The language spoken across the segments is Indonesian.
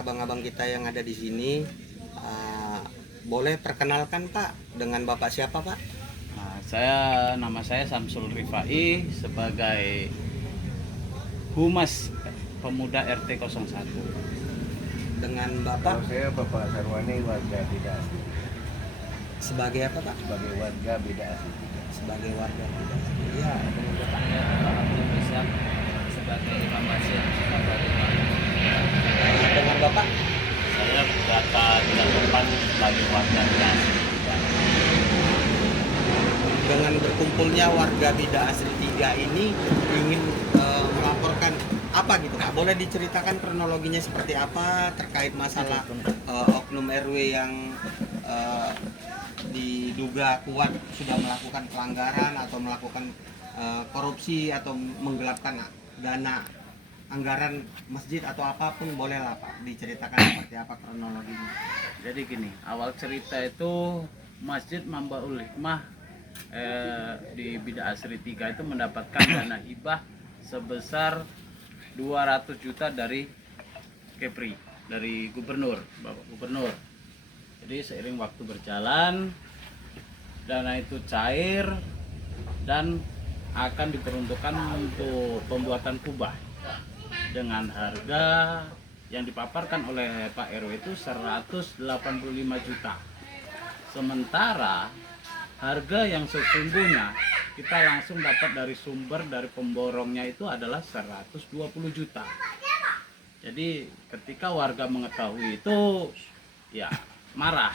abang-abang kita yang ada di sini. Uh, Boleh perkenalkan Pak dengan Bapak siapa Pak? Nama saya Samsul Rifai sebagai Humas Pemuda RT 01. Dengan Bapak? Saya Bapak Sarwani, warga Bida Asri. Sebagai apa Pak? Sebagai warga Bida Asri. Sebagai warga Bida Asri. Iya, dengan Bapak. Sebagai Imam Masjid. Dengan Bapak? Saya data depan sebagai warga Bida Asri. Dengan berkumpulnya warga Bida Asri 3 ini ingin melaporkan apa gitu Pak? Boleh diceritakan kronologinya seperti apa terkait masalah oknum RW yang diduga kuat sudah melakukan pelanggaran atau melakukan korupsi atau menggelapkan dana anggaran masjid atau apapun, bolehlah Pak diceritakan seperti apa kronologinya. Jadi gini, awal cerita itu Masjid Mambaul Hikmah di Bida Asri 3 itu mendapatkan dana hibah sebesar 200 juta dari Kepri, dari gubernur, Bapak Gubernur. Jadi seiring waktu berjalan, dana itu cair dan akan diperuntukkan untuk pembuatan kubah dengan harga yang dipaparkan oleh Pak RW itu 185 juta. Sementara harga yang sesungguhnya kita langsung dapat dari sumber dari pemborongnya itu adalah 120 juta. Jadi ketika warga mengetahui itu ya marah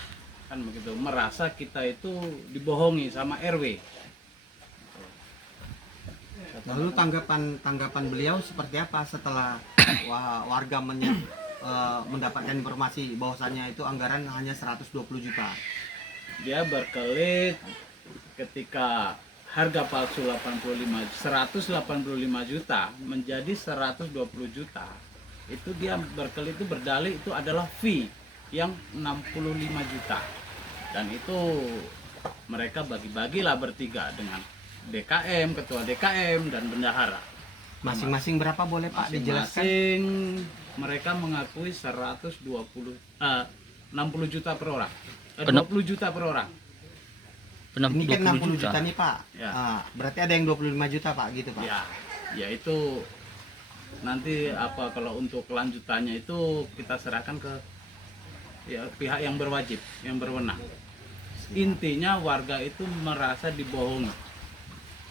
kan begitu, merasa kita itu dibohongi sama RW. Lalu tanggapan beliau seperti apa setelah warga mendapatkan informasi bahwasannya itu anggaran hanya 120 juta? Dia berkelit ketika harga palsu 185 juta menjadi 120 juta. Itu dia berkelit, itu berdalih itu adalah fee yang 65 juta. Dan itu mereka bagi-bagilah bertiga dengan DKM, ketua DKM dan bendahara. Masing-masing berapa boleh Pak dijelaskan? Masing-masing mereka mengakui 60 juta per orang. 20 juta per orang. Ini kan 60 juta nih Pak. Ya. Berarti ada yang 25 juta Pak gitu Pak. Ya itu nanti apa kalau untuk kelanjutannya itu kita serahkan ke pihak yang berwajib, yang berwenang. Intinya warga itu merasa dibohongi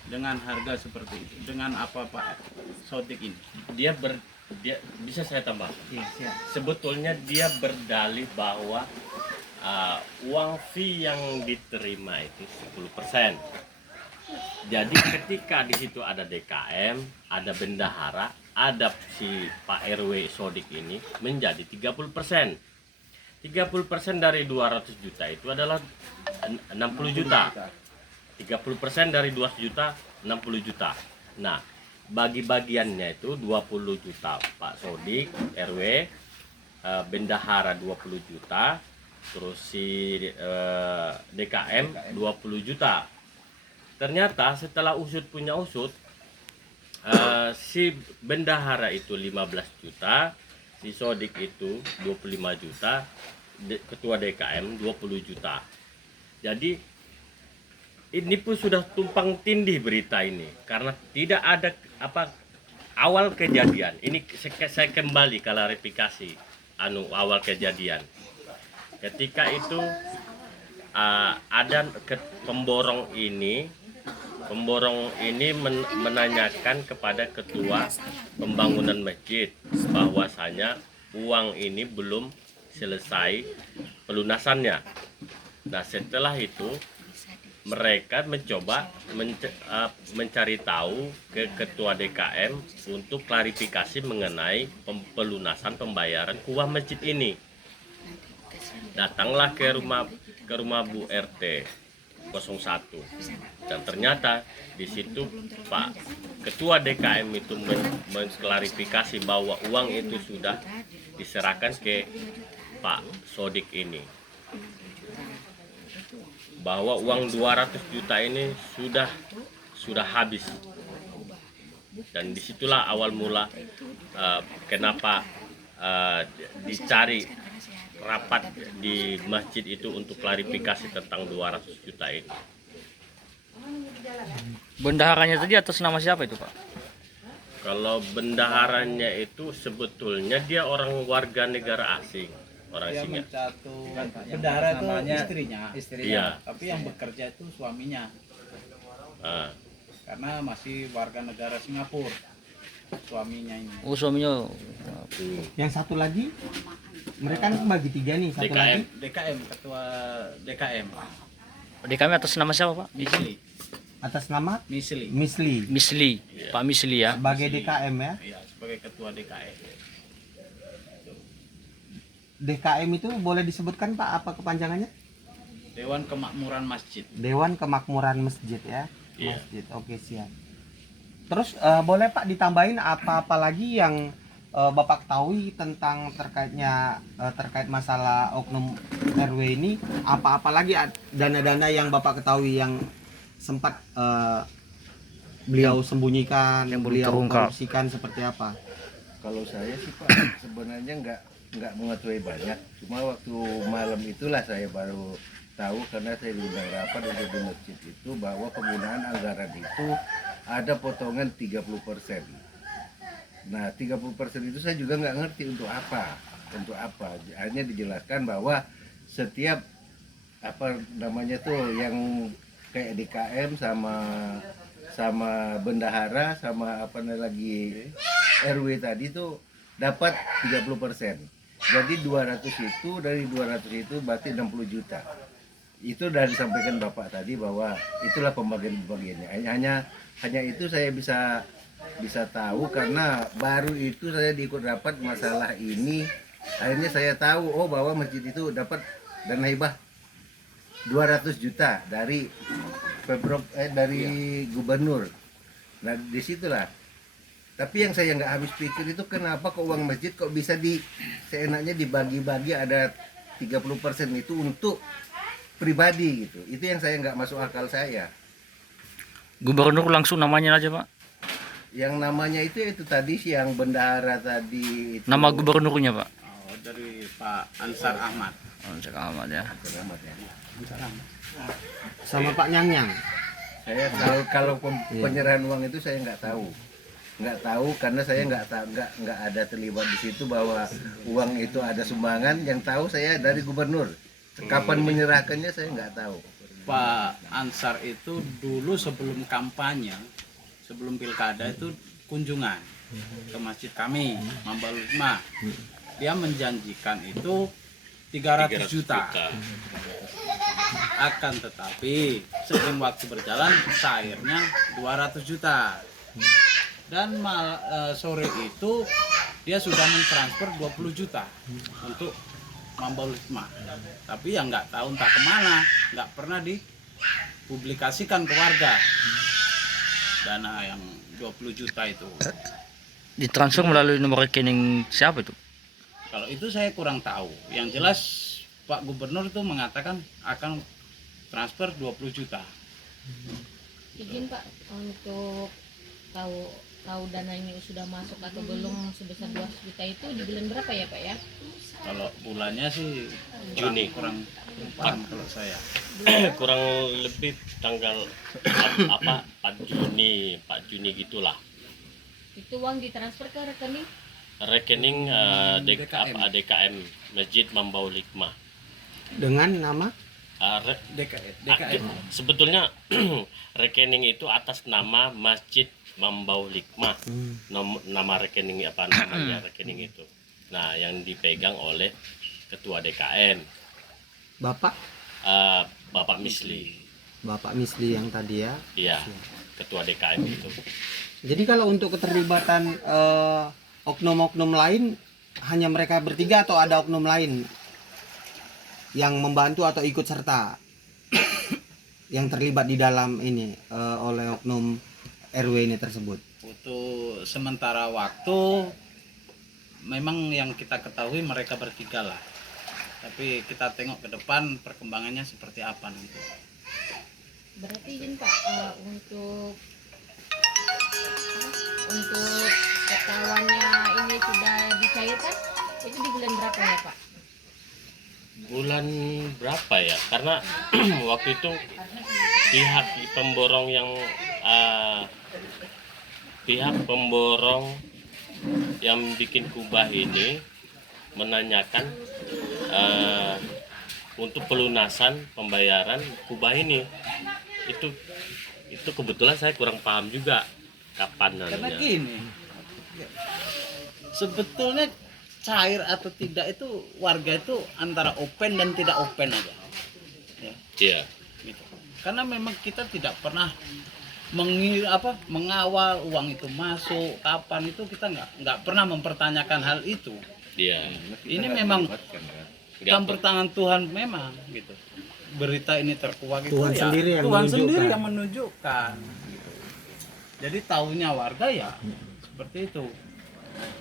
dengan harga seperti itu, dengan apa Pak Sodik ini. Dia bisa saya tambah. Iya, siap. Sebetulnya dia berdalih bahwa uang fee yang diterima itu 10%. Jadi ketika di situ ada DKM, ada bendahara, ada si Pak RW Sodik ini menjadi 30%. 30% dari 200 juta itu adalah 60 juta. 30% dari 200 juta 60 juta. Nah, bagi-bagiannya itu 20 juta Pak Sodik RW, bendahara 20 juta, terus si DKM 20 juta. Ternyata setelah usut punya usut, si bendahara itu 15 juta, si Sodik itu 25 juta, ketua DKM 20 juta. Jadi ini pun sudah tumpang tindih berita ini karena tidak ada awal kejadian. Ini saya kembali klarifikasi awal kejadian. Ketika itu ada pemborong ini menanyakan kepada ketua pembangunan masjid bahwasanya uang ini belum selesai pelunasannya. Nah, setelah itu mereka mencoba mencari tahu ke ketua DKM untuk klarifikasi mengenai pelunasan pembayaran kubah masjid ini. Datanglah ke rumah Bu RT 01 dan ternyata di situ Pak ketua DKM itu mengklarifikasi bahwa uang itu sudah diserahkan ke Pak Sodik ini, bahwa uang 200 juta ini sudah habis. Dan disitulah awal mula kenapa dicari rapat di masjid itu untuk klarifikasi tentang 200 juta itu. Bendaharanya tadi atas nama siapa itu, Pak? Kalau bendaharanya itu sebetulnya dia orang warga negara asing, orang Dia Singa. mencatut bendahara itu istrinya, Iya. tapi yang bekerja itu suaminya, Ah, karena masih warga negara Singapura suaminya ini. Oh, suaminya. Yang satu lagi mereka kan bagi tiga nih, satu lagi DKM, ketua DKM Di kami atas nama siapa, Pak? Misli. atas nama Misli. Misli Misli, Pak Misli ya. sebagai DKM ya. Iya, sebagai ketua DKM. DKM itu boleh disebutkan Pak apa kepanjangannya? Dewan Kemakmuran Masjid. Dewan Kemakmuran Masjid ya. Iya. Masjid. Oke, siap. Terus boleh Pak ditambahin apa-apa lagi yang Bapak ketahui tentang terkait masalah oknum RW ini, apa-apa lagi dana-dana yang Bapak ketahui yang sempat beliau sembunyikan, Yang belum beliau terungkap. korupsikan seperti apa? Kalau saya sih Pak sebenarnya nggak mengetahui banyak. Cuma waktu malam itulah saya baru tahu karena saya diundang rapat untuk di masjid itu bahwa penggunaan anggaran itu ada potongan 30%. Nah 30% itu saya juga nggak ngerti untuk apa. Untuk apa? Hanya dijelaskan bahwa setiap apa namanya tuh yang kayak DKM sama bendahara sama apa lagi RW tadi tuh dapat 30%. Jadi 200 itu dari 200 itu berarti 60 juta. Itu sudah disampaikan Bapak tadi bahwa itulah pembagian-pembagiannya. Hanya itu saya bisa tahu karena baru itu saya diikut rapat masalah ini. Akhirnya saya tahu bahwa masjid itu dapat dana hibah 200 juta dari dari gubernur. Nah disitulah. Tapi yang saya nggak habis pikir itu kenapa kok uang masjid kok bisa seenaknya dibagi-bagi ada 30% itu untuk pribadi gitu. Itu yang saya nggak masuk akal saya. Gubernur langsung namanya aja, Pak. Yang namanya itu tadi sih yang bendahara tadi itu. Nama gubernurnya, Pak. Oh, dari Pak Ansar Ahmad. Oh, Cek Ahmad ya. Selamat ya. Sama Pak Nyang. Saya kalau penyerahan uang itu saya nggak tahu karena saya nggak ada terlibat di situ bahwa uang itu ada sumbangan. Yang tahu saya dari gubernur. Kapan menyerahkannya saya nggak tahu. Pak Ansar itu dulu sebelum kampanye, sebelum pilkada itu kunjungan ke masjid kami, Mambalul Hikmah. Dia menjanjikan itu 300 juta. Akan tetapi seiring waktu berjalan cairnya 200 juta. Dan sore itu dia sudah mentransfer 20 juta untuk Mambalul Hikmah. Tapi yang nggak tahu entah kemana, nggak pernah dipublikasikan ke warga. Dana yang 20 juta itu. Ditransfer melalui nomor rekening siapa itu? Kalau itu saya kurang tahu. Yang jelas Pak Gubernur itu mengatakan akan transfer 20 juta. Izin Pak untuk tahu dana ini sudah masuk atau belum sebesar 200 juta itu di bulan berapa ya Pak ya? Kalau bulannya sih Juni. kurang paham kalau saya. Kurang lebih tanggal 4 Juni gitulah. Itu uang ditransfer ke rekening Rekening DKM. DKM Masjid Mambaul Hikmah. Dengan nama DKM. Sebetulnya rekening itu atas nama Masjid Mambaul Hikmah. Nama rekening apa namanya rekening itu. Nah, yang dipegang oleh ketua DKM, Bapak Bapak Misli. Bapak Misli yang tadi ya. Iya, ketua DKM itu. Jadi kalau untuk keterlibatan oknum-oknum lain hanya mereka bertiga atau ada oknum lain yang membantu atau ikut serta yang terlibat di dalam ini oleh oknum RW ini tersebut? Untuk sementara waktu memang yang kita ketahui mereka bertiga lah. Tapi kita tengok ke depan perkembangannya seperti apa nanti. berarti izin Pak untuk ketahuannya ini sudah dicairkan bulan berapa ya? Karena waktu itu pihak pemborong yang bikin kubah ini menanyakan untuk pelunasan pembayaran kubah ini. Itu kebetulan saya kurang paham juga kapan Karena namanya. gini, sebetulnya cair atau tidak itu warga itu antara open dan tidak open aja. Ya, Iya. gitu. Karena memang kita tidak pernah mengawal uang itu masuk kapan, itu kita nggak pernah mempertanyakan hal itu. Iya. Ini memang Nggak campur tangan Tuhan memang gitu. Berita ini terkuak itu Tuhan ya sendiri yang Tuhan menunjukkan. sendiri yang menunjukkan. Gitu. Jadi taunya warga ya seperti itu.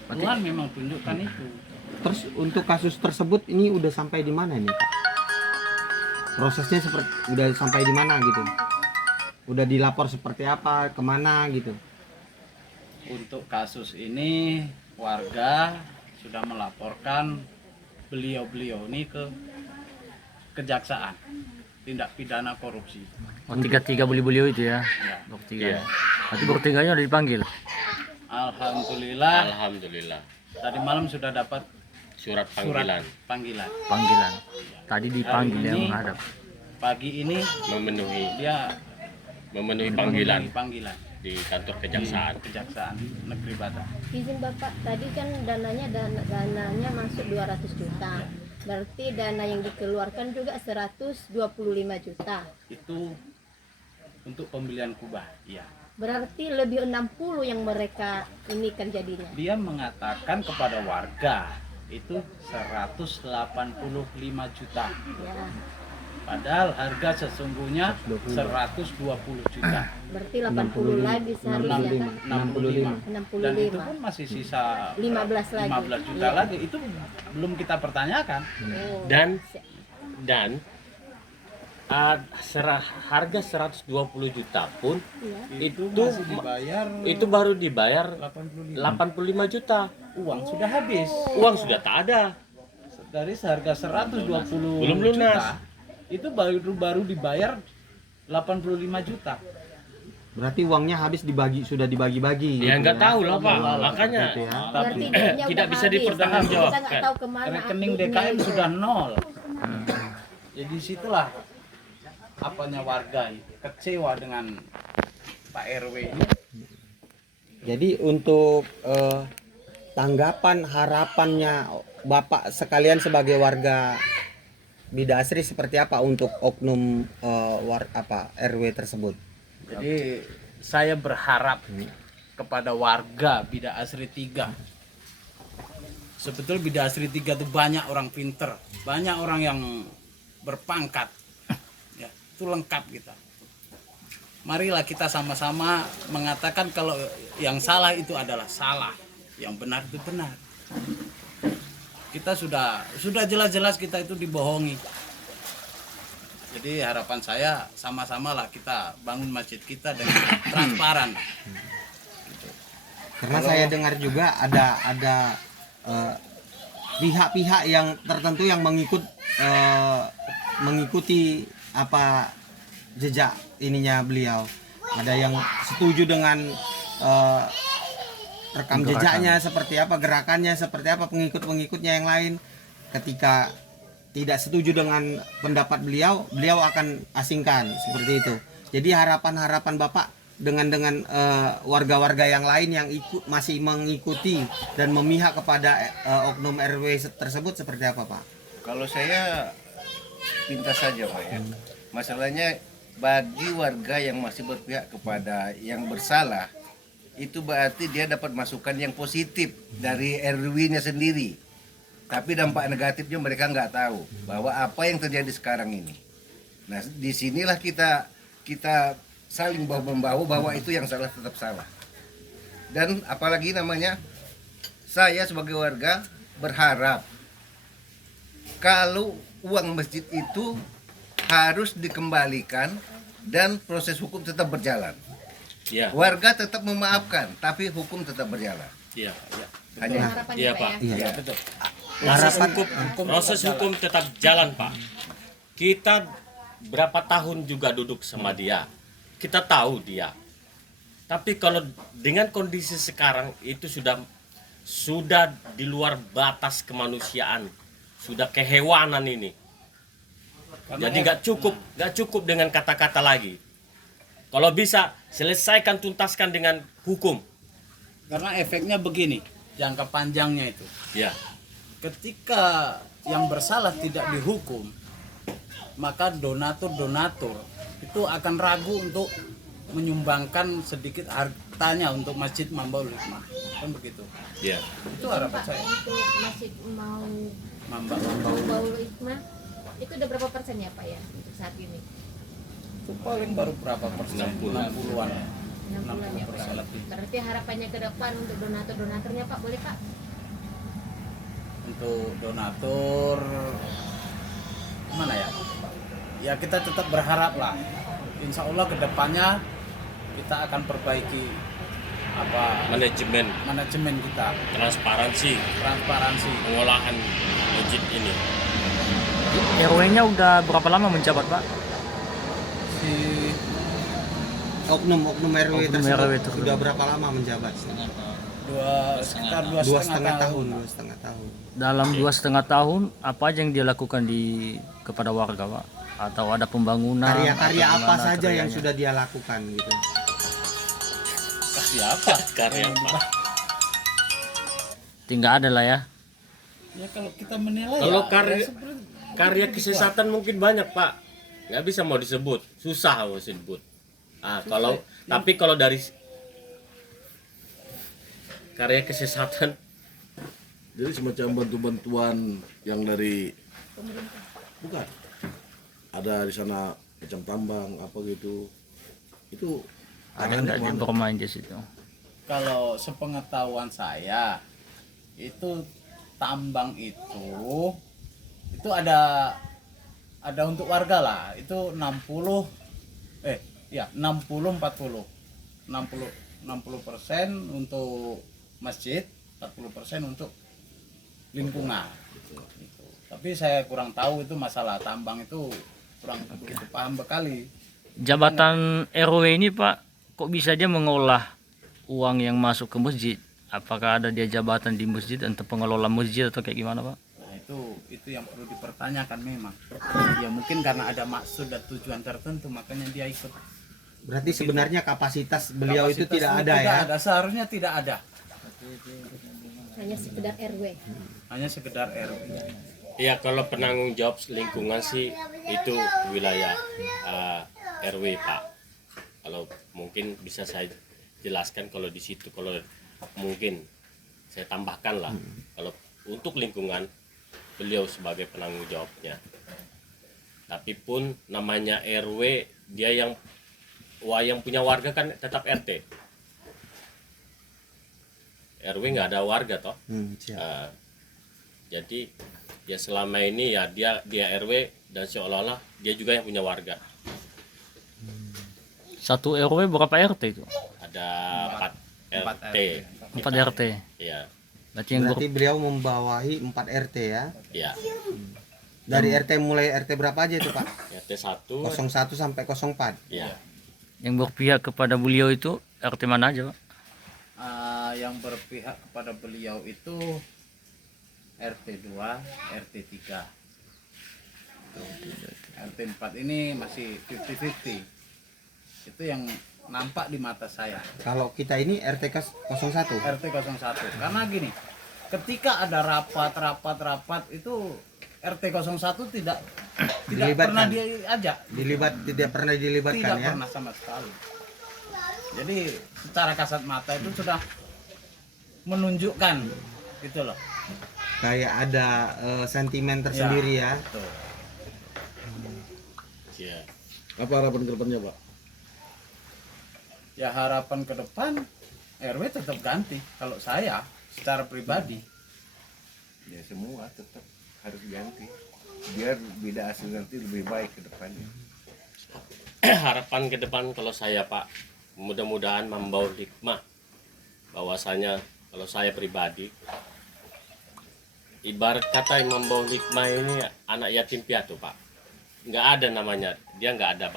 Tuhan memang tunjukkan itu. Terus untuk kasus tersebut ini udah sampai di mana nih, Pak? Prosesnya udah sampai di mana gitu? Udah dilapor seperti apa, kemana gitu? Untuk kasus ini warga sudah melaporkan beliau ini ke kejaksaan tindak pidana korupsi. Oh, 33 beliau itu ya. Ya. Bertiga. Berarti bertiganya udah dipanggil. Alhamdulillah Alhamdulillah. tadi malam sudah dapat Surat surat panggilan Panggilan. Tadi dipanggil Hari yang ini- menghadap. pagi ini memenuhi dia panggilan memenuhi panggilan di kantor kejaksaan. Kejaksaan Negeri Batam. Izin Bapak, tadi kan dananya masuk 200 juta. Berarti dana yang dikeluarkan juga 125 juta. Itu untuk pembelian kubah. Iya. Berarti lebih 60 yang mereka ini kan jadinya. Dia mengatakan kepada warga itu 185 juta. Ya, Padahal harga sesungguhnya 120 juta. berarti 80 lagi seharusnya kan. 65. Dan itu 65. pun masih sisa 15 lagi. 15 juta Iya. lagi. Itu belum kita pertanyakan. Oh. Dan harga 120 juta pun Iya. Itu itu masih dibayar itu baru dibayar 85. 85 juta. Uang sudah habis. Uang sudah tak ada. Dari seharga 120 Belum lunas. juta itu baru dibayar 85 juta. Berarti uangnya habis sudah dibagi-bagi. Ya gitu nggak tahu lah Pak. Makanya Gitu ya. Berarti duitnya tidak udah bisa habis. dipertanggungjawabkan. Kita nggak tahu kemana Rekening duitnya DKM itu. sudah nol. Jadi situlah apanya warga itu kecewa dengan Pak RW ini. Jadi untuk tanggapan harapannya Bapak sekalian sebagai warga Bida Asri seperti apa untuk oknum RW tersebut? Jadi saya berharap kepada warga Bida Asri 3. Sebetulnya Bida Asri 3 itu banyak orang pinter, banyak orang yang berpangkat. Ya, itu lengkap kita. Marilah kita sama-sama mengatakan kalau yang salah itu adalah salah, yang benar itu benar. Kita sudah jelas-jelas kita itu dibohongi. Jadi harapan saya sama-samalah kita bangun masjid kita dengan transparan. Karena saya dengar juga ada pihak-pihak yang tertentu yang mengikuti apa jejak ininya beliau. Ada yang setuju dengan rekam jejaknya seperti apa, gerakannya seperti apa, pengikut-pengikutnya yang lain. Ketika tidak setuju dengan pendapat beliau akan asingkan seperti itu. Jadi harapan Bapak dengan warga-warga yang lain yang masih mengikuti dan memihak kepada oknum RW tersebut seperti apa, Pak? Kalau saya pinta saja Pak ya. Masalahnya bagi warga yang masih berpihak kepada yang bersalah, itu berarti dia dapat masukan yang positif dari RW-nya sendiri. Tapi dampak negatifnya mereka nggak tahu bahwa apa yang terjadi sekarang ini. Nah, disinilah kita saling bahu-membahu bahwa itu yang salah tetap salah. Dan apalagi namanya, saya sebagai warga berharap kalau uang masjid itu harus dikembalikan dan proses hukum tetap berjalan. Ya. Warga tetap memaafkan, tapi hukum tetap berjalan. Iya. Hanya Harapannya Iya, Pak Pak. ya. Ya, betul. Proses hukum tetap jalan, Pak. Kita berapa tahun juga duduk sama dia. Kita tahu dia. Tapi kalau dengan kondisi sekarang itu sudah di luar batas kemanusiaan, sudah kehewanan ini. Jadi nggak cukup dengan kata-kata lagi. Kalau bisa selesaikan, tuntaskan dengan hukum. Karena efeknya begini, jangka panjangnya itu. Ya, Ketika yang bersalah tidak dihukum, maka donatur-donatur itu akan ragu untuk menyumbangkan sedikit hartanya untuk Masjid Mambaul Hikmah. Kan begitu. ya. Itu harapan Pak, saya. untuk masjid mau Mambaul Baul Hikmah itu udah berapa persen ya Pak ya untuk saat ini? itu paling baru berapa persen? 60-an. 60-an ya Pak. 60% lebih. Berarti harapannya ke depan untuk donatur-donaturnya Pak, boleh Pak? Untuk donatur mana ya? Ya kita tetap berharap lah. Insya Allah kedepannya kita akan perbaiki manajemen kita, Transparansi transparansi. pengolahan masjid ini. RW-nya udah berapa lama menjabat Pak? Si Oknum RW Oknum tersebut RW tersebut. sudah berapa lama menjabat? sekitar 2,5 tahun. 2,5 tahun. Dalam 2,5 tahun apa aja yang dia lakukan kepada warga Pak? Atau ada pembangunan? Karya-karya atau apa gimana saja yang karyanya? sudah dia lakukan gitu? siapa? Karya Pak. Tinggal ada lah ya. Ya kalau kita menilai Kalau ya, karya ya seperti- karya kesesatan mungkin banyak, Pak. Nggak bisa mau disebut, susah mau disebut. Tapi kalau dari karya kesesatan, Jadi semacam bantuan yang dari bukan ada di sana macam tambang apa gitu, itu Ada nggak dia bermain di situ? kalau sepengetahuan saya itu tambang itu ada untuk warga lah, itu 60 60% untuk masjid, 40% untuk lingkungan gitu. Tapi saya kurang tahu itu masalah tambang itu kurang begitu paham bekali. Jabatan RW ini Pak, kok bisa dia mengolah uang yang masuk ke masjid? Apakah ada dia jabatan di masjid atau pengelola masjid atau kayak gimana Pak? Nah, itu yang perlu dipertanyakan memang. Ya mungkin karena ada maksud dan tujuan tertentu makanya dia ikut. Berarti sebenarnya kapasitas beliau itu Kapasitasnya tidak ada ya? seharusnya tidak ada. Hanya sekedar RW. Hanya sekedar RW. ya kalau penanggung jawab lingkungan sih itu wilayah RW, Pak. Kalau mungkin bisa saya jelaskan kalau di situ, kalau mungkin saya tambahkan lah, kalau untuk lingkungan beliau sebagai penanggung jawabnya. Tapi pun namanya RW, dia yang punya warga kan tetap RT. RW nggak ada warga toh. Siap. Jadi ya selama ini ya dia RW dan seolah-olah dia juga yang punya warga. Satu RW berapa RT itu? Ada 4 Empat RT. 4 RT. Ya, Berarti yang Berarti beliau membawahi 4 RT ya? ya. Dari RT mulai RT berapa aja itu Pak? RT 1 01 sampai 04. ya. yang berpihak kepada beliau itu RT mana aja Pak? Yang berpihak kepada beliau itu RT 2, RT 3. RT 4 ini masih 50-50. Itu yang nampak di mata saya. Kalau kita ini RT 01. RT 01. Karena gini, ketika ada rapat itu RT 01 tidak Dilibatkan. pernah diajak. Tidak pernah dilibatkan Tidak ya? pernah sama sekali. Jadi secara kasat mata itu sudah menunjukkan gitu loh. Kayak ada sentimen tersendiri ya. Betul. Ya. apa harapan ke depannya Pak? Ya harapan ke depan RW tetap ganti kalau saya secara pribadi. ya semua tetap harus ganti biar beda asli nanti lebih baik ke depannya. Harapan ke depan kalau saya, Pak, mudah-mudahan membawa hikmah bahwasanya kalau saya pribadi, ibarat kata Imam Baul Hikmah ini anak yatim piatu, Pak. Nggak ada namanya, dia nggak ada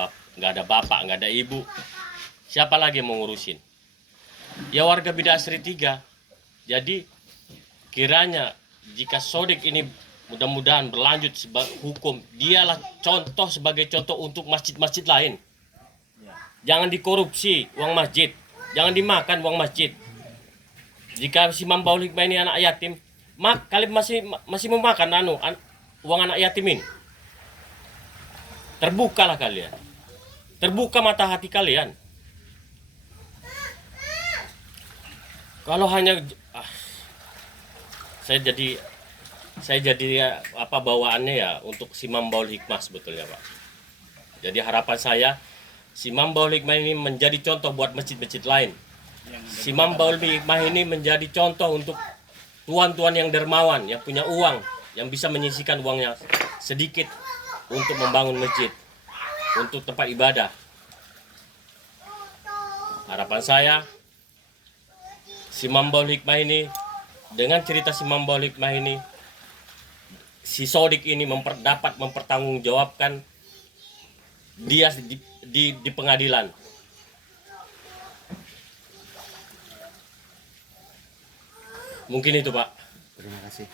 bapak, nggak ada ibu. Siapa lagi yang mau ngurusin? Ya warga Bida Asri 3. Jadi kiranya jika Sodik ini mudah-mudahan berlanjut sebagai hukum, dialah contoh sebagai contoh untuk masjid-masjid lain. Jangan dikorupsi uang masjid, jangan dimakan uang masjid. Jika si Imam Baul Hikmah ini anak yatim, kalian masih memakan uang anak yatim ini. Terbukalah kalian. Terbuka mata hati kalian. Kalau hanya saya jadi apa bawaannya ya untuk si Imam Baul Hikmah sebetulnya, Pak. Jadi harapan saya si Imam Baul Hikmah ini menjadi contoh buat masjid-masjid lain. Si Imam Baul Hikmah ini menjadi contoh untuk tuan-tuan yang dermawan, yang punya uang, yang bisa menyisihkan uangnya sedikit untuk membangun masjid, untuk tempat ibadah. Harapan saya si Imam Baul Hikmah ini, dengan cerita si Imam Baul Hikmah ini, si Sodik ini dapat mempertanggungjawabkan dia di pengadilan. Mungkin itu, Pak. Terima kasih.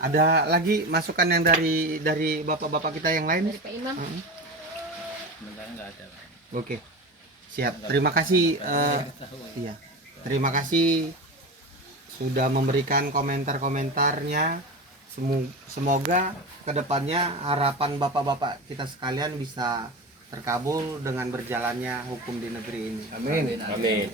Ada lagi masukan yang dari bapak-bapak kita yang lain? Dari Pak Imam. Sementara nggak ada. Oke, siap. Terima kasih. Iya, terima kasih sudah memberikan komentar-komentarnya. Semoga kedepannya harapan bapak-bapak kita sekalian bisa terkabul dengan berjalannya hukum di negeri ini. Amin. Amin.